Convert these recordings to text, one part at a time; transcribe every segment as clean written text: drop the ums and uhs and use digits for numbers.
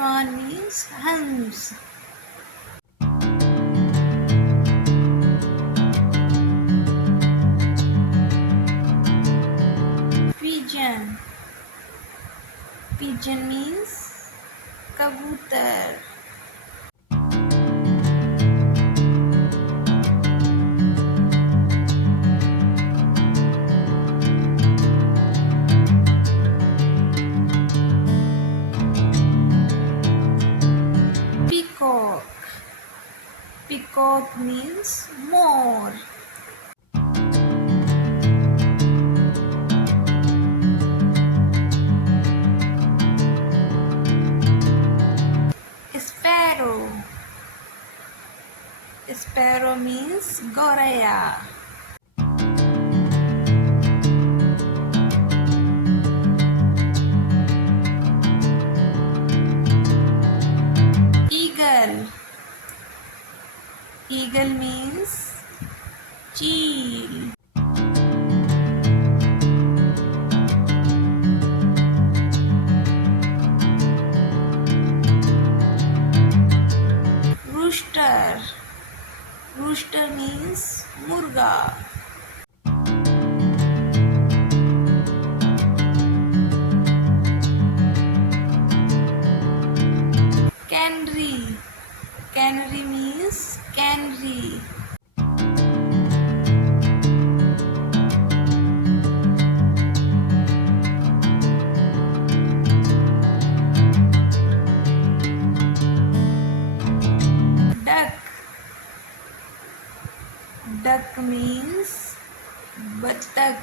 Swan means hens. Pigeon. Pigeon means kabutar. Peacock. Peacock means more. Sparrow. Sparrow means goraya. Eagle. Eagle means chill. Rooster. Rooster means murga. Canary. Canary means canary. Duck. Duck means batak.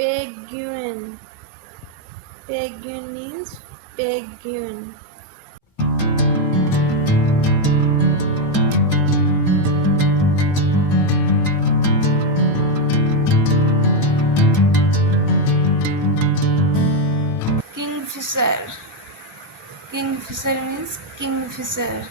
Penguin. Penguin means penguin. Kingfisher. Kingfisher means kingfisher.